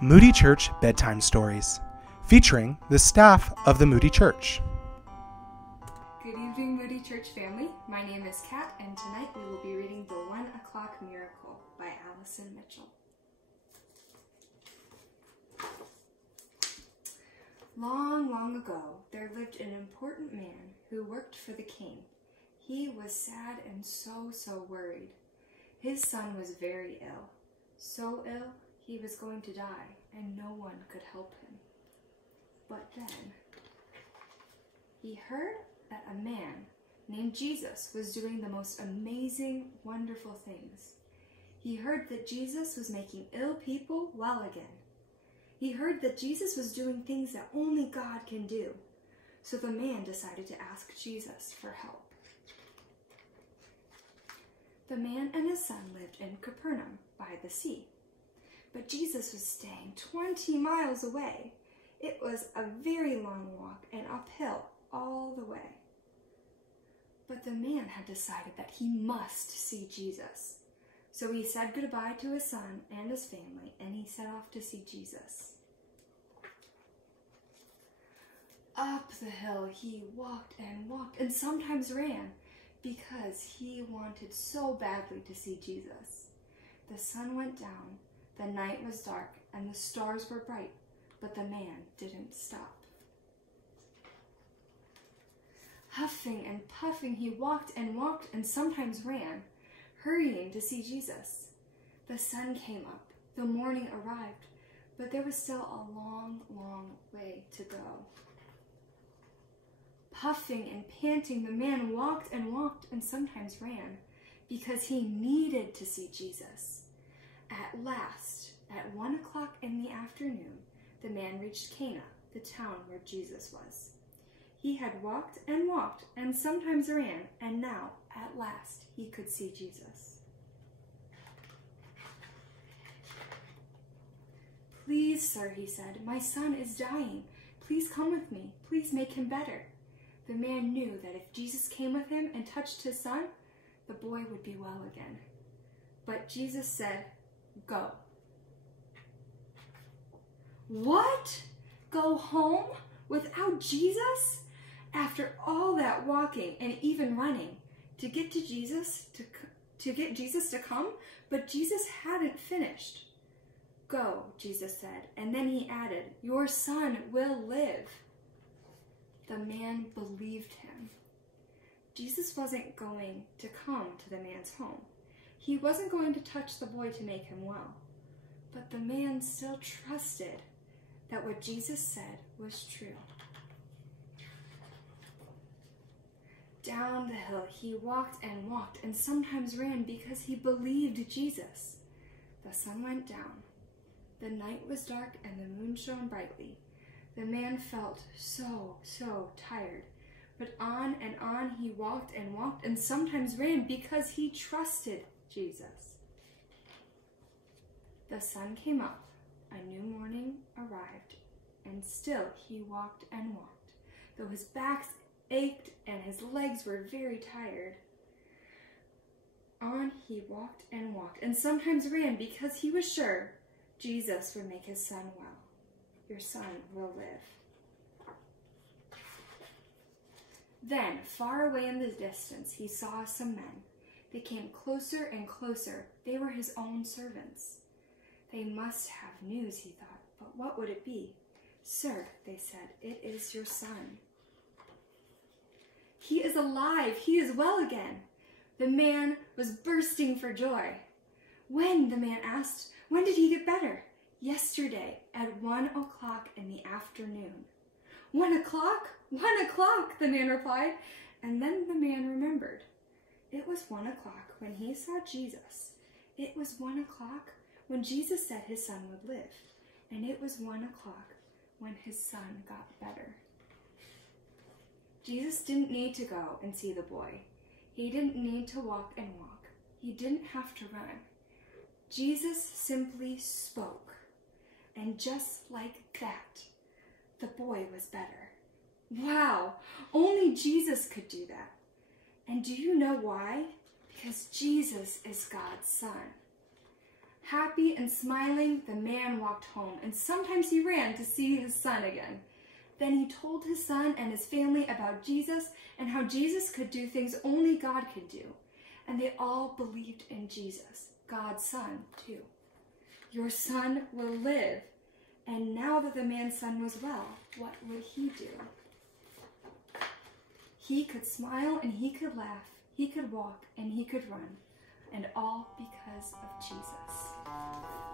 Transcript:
Moody Church Bedtime Stories, featuring the staff of the Moody Church. Good evening, Moody Church family. My name is Kat, and tonight we will be reading The 1 O'Clock Miracle by Alison Mitchell. Long, long ago, there lived an important man who worked for the king. He was sad and so worried. His son was very ill. So ill, he was going to die, and no one could help him. But then, he heard that a man named Jesus was doing the most amazing, wonderful things. He heard that Jesus was making ill people well again. He heard that Jesus was doing things that only God can do. So the man decided to ask Jesus for help. The man and his son lived in Capernaum by the sea. But Jesus was staying 20 miles away. It was a very long walk and uphill all the way. But the man had decided that he must see Jesus. So he said goodbye to his son and his family, and he set off to see Jesus. Up the hill he walked and sometimes ran, because he wanted so badly to see Jesus. The sun went down, the night was dark, and the stars were bright, but the man didn't stop. Huffing and puffing, he walked and sometimes ran, hurrying to see Jesus. The sun came up, the morning arrived, but there was still a long, long way to go. Puffing and panting, the man walked and sometimes ran, because he needed to see Jesus. At last, at 1 o'clock in the afternoon, the man reached Cana, the town where Jesus was. He had walked and sometimes ran, and now, at last, he could see Jesus. "Please, sir," he said, "my son is dying. Please come with me. Please make him better." The man knew that if Jesus came with him and touched his son, the boy would be well again. But Jesus said, "Go." What? Go home without Jesus? After all that walking and even running to get to Jesus, to get Jesus to come? But Jesus hadn't finished. "Go," Jesus said, and then he added, "Your son will live." The man believed him. Jesus wasn't going to come to the man's home. He wasn't going to touch the boy to make him well. But the man still trusted that what Jesus said was true. Down the hill he walked and sometimes ran, because he believed Jesus. The sun went down. The night was dark and the moon shone brightly. The man felt so tired, but on he walked and sometimes ran, because he trusted Jesus. The sun came up, a new morning arrived, and still he walked, though his back ached and his legs were very tired. On he walked and sometimes ran, because he was sure Jesus would make his son well. Your son will live. Then, far away in the distance, he saw some men. They came closer and closer. They were his own servants. They must have news, he thought, but what would it be? "Sir," they said, "it is your son. He is alive. He is well again." The man was bursting for joy. "When?" the man asked. "When did he get better?" "Yesterday, at 1 o'clock in the afternoon." 1 o'clock? 1 o'clock, the man replied. And then the man remembered. It was 1 o'clock when he saw Jesus. It was 1 o'clock when Jesus said his son would live. And it was 1 o'clock when his son got better. Jesus didn't need to go and see the boy. He didn't need to walk. He didn't have to run. Jesus simply spoke. And just like that, the boy was better. Wow, only Jesus could do that. And do you know why? Because Jesus is God's son. Happy and smiling, the man walked home, and sometimes he ran to see his son again. Then he told his son and his family about Jesus and how Jesus could do things only God could do. And they all believed in Jesus, God's son, too. Your son will live. And now that the man's son was well, what would he do? He could smile and he could laugh. He could walk and he could run. And all because of Jesus.